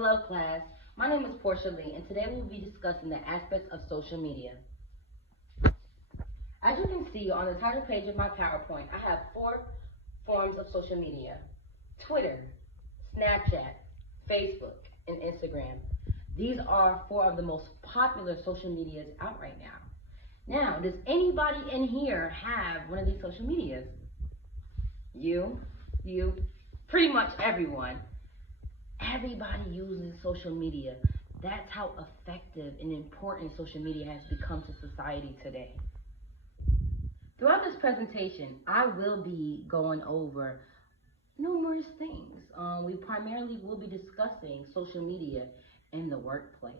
Hello class, my name is Portia Lee and today we will be discussing the aspects of social media. As you can see on the title page of my PowerPoint, I have 4 forms of social media: Twitter, Snapchat, Facebook, and Instagram. These are 4 of the most popular social medias out right now. Now, does anybody in here have one of these social medias? You, pretty much everyone. Everybody uses social media. That's how effective and important social media has become to society today. Throughout this presentation, I will be going over numerous things. We primarily will be discussing social media in the workplace.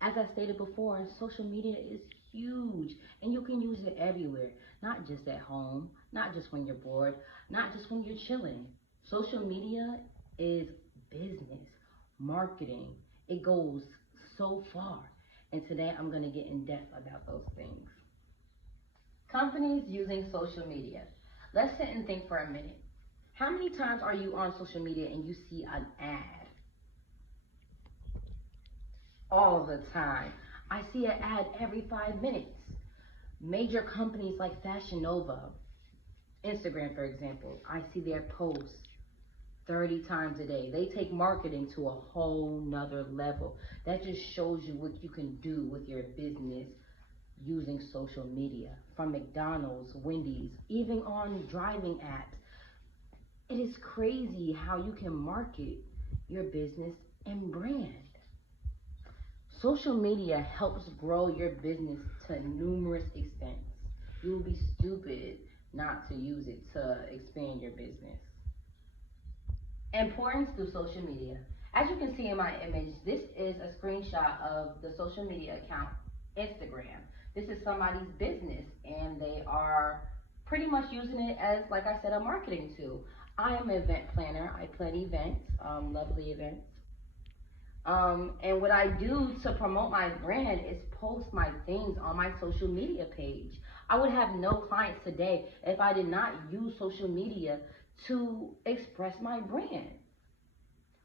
As I stated before, social media is huge and you can use it everywhere, not just at home, not just when you're bored, not just when you're chilling. Social media is business, marketing. It goes so far. And today I'm going to get in depth about those things. Companies using social media. Let's sit and think for a minute. How many times are you on social media and you see an ad? All the time. I see an ad every 5 minutes. Major companies like Fashion Nova, Instagram for example, I see their posts 30 times a day. They take marketing to a whole nother level. That just shows you what you can do with your business using social media. From McDonald's, Wendy's, even on driving apps. It is crazy how you can market your business and brand. Social media helps grow your business to numerous extents. You will be stupid not to use it to expand your business. Importance through social media. As you can see in my image, this is a screenshot of the social media account, Instagram. This is somebody's business and they are pretty much using it as, like I said, a marketing tool. I am an event planner. I plan events, lovely events. And what I do to promote my brand is post my things on my social media page. I would have no clients today if I did not use social media to express my brand.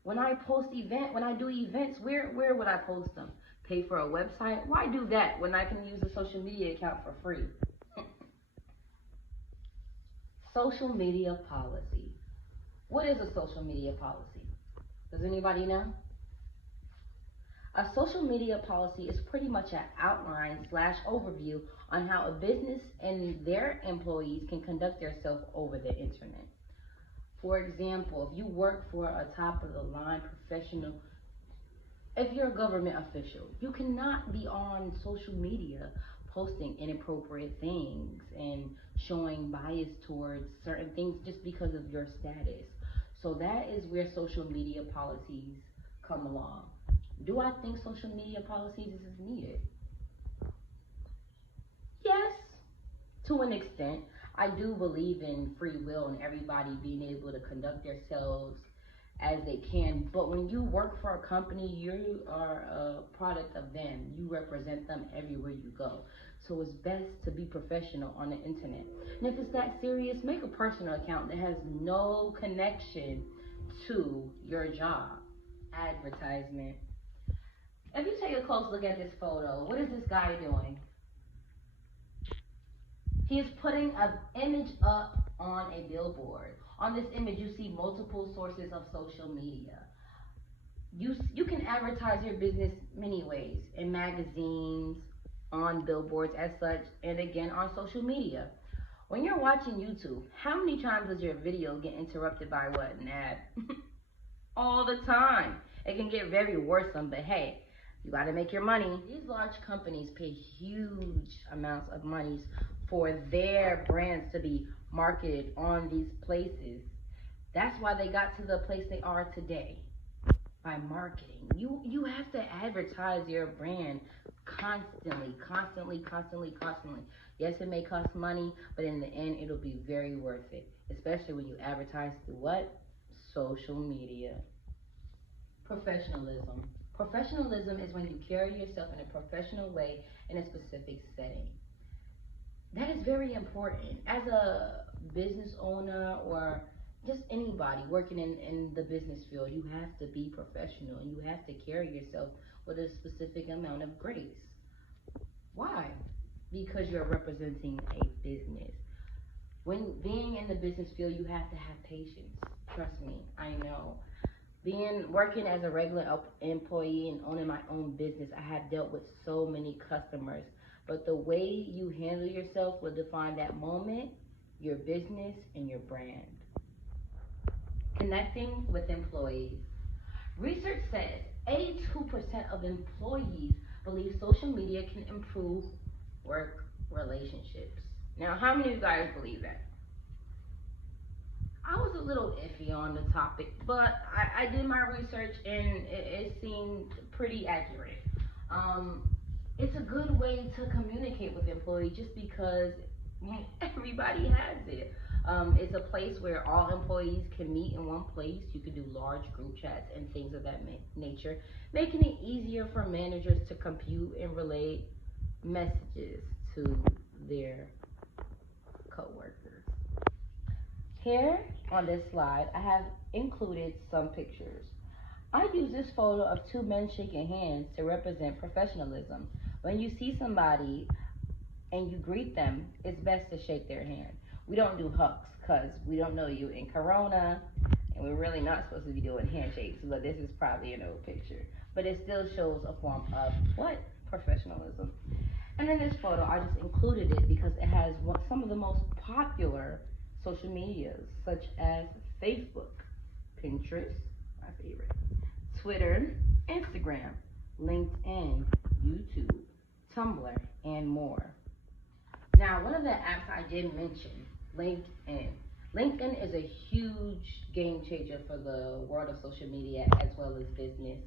When I do events, where would I post them? Pay for a website? Why do that when I can use a social media account for free? Social media policy. What is a social media policy? Does anybody know? A social media policy is pretty much an outline / overview on how a business and their employees can conduct themselves over the internet. For example, if you work for a top of the line professional, if you're a government official, you cannot be on social media posting inappropriate things and showing bias towards certain things just because of your status. So that is where social media policies come along. Do I think social media policies is needed? Yes, to an extent. I do believe in free will and everybody being able to conduct themselves as they can. But when you work for a company, you are a product of them. You represent them everywhere you go. So it's best to be professional on the internet. And if it's that serious, make a personal account that has no connection to your job. Advertisement. If you take a close look at this photo, what is this guy doing? He is putting an image up on a billboard. On this image, you see multiple sources of social media. You can advertise your business many ways, in magazines, on billboards as such, and again on social media. When you're watching YouTube, how many times does your video get interrupted by what? An ad? All the time. It can get very worrisome, but hey, you got to make your money. These large companies pay huge amounts of monies for their brands to be marketed on these places. That's why they got to the place they are today, by marketing. You have to advertise your brand constantly. Yes, it may cost money, but in the end, it'll be very worth it, especially when you advertise through what? Social media. Professionalism. Professionalism is when you carry yourself in a professional way in a specific setting. That is very important. As a business owner or just anybody working in the business field, you have to be professional and you have to carry yourself with a specific amount of grace. Why? Because you're representing a business. When being in the business field, you have to have patience. Trust me, I know. Working as a regular employee and owning my own business, I have dealt with so many customers. But the way you handle yourself will define that moment, your business, and your brand. Connecting with employees. Research says 82% of employees believe social media can improve work relationships. Now, how many of you guys believe that? I was a little iffy on the topic, but I did my research and it seemed pretty accurate. It's a good way to communicate with employees just because everybody has it. It's a place where all employees can meet in one place. You can do large group chats and things of that nature, making it easier for managers to compute and relay messages to their coworkers. Here on this slide, I have included some pictures. I use this photo of two men shaking hands to represent professionalism. When you see somebody and you greet them, it's best to shake their hand. We don't do hugs because we don't know you in Corona, and we're really not supposed to be doing handshakes, but this is probably an old picture. But it still shows a form of what? Professionalism. And in this photo, I just included it because it has some of the most popular social medias, such as Facebook, Pinterest, my favorite, Twitter, Instagram, LinkedIn, YouTube, Tumblr, and more. Now, one of the apps I did mention, LinkedIn. LinkedIn is a huge game changer for the world of social media as well as business.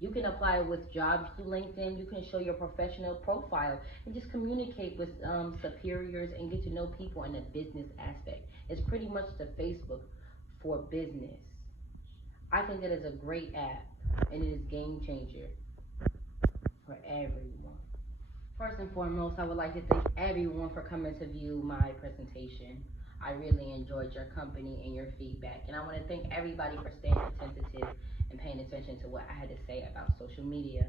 You can apply with jobs through LinkedIn. You can show your professional profile and just communicate with superiors and get to know people in a business aspect. It's pretty much the Facebook for business. I think that is a great app and it is game changer for everyone. First and foremost, I would like to thank everyone for coming to view my presentation. I really enjoyed your company and your feedback, and I want to thank everybody for staying attentive and paying attention to what I had to say about social media.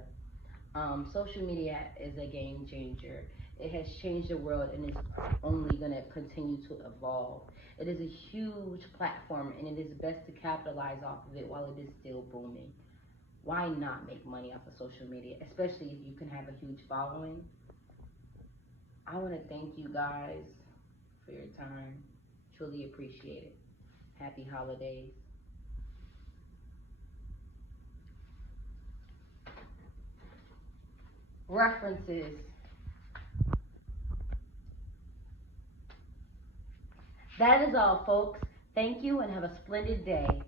Social media is a game changer. It has changed the world and is only going to continue to evolve. It is a huge platform and it is best to capitalize off of it while it is still booming. Why not make money off of social media, especially if you can have a huge following? I want to thank you guys for your time. Truly appreciate it. Happy holidays. References. That is all, folks. Thank you and have a splendid day.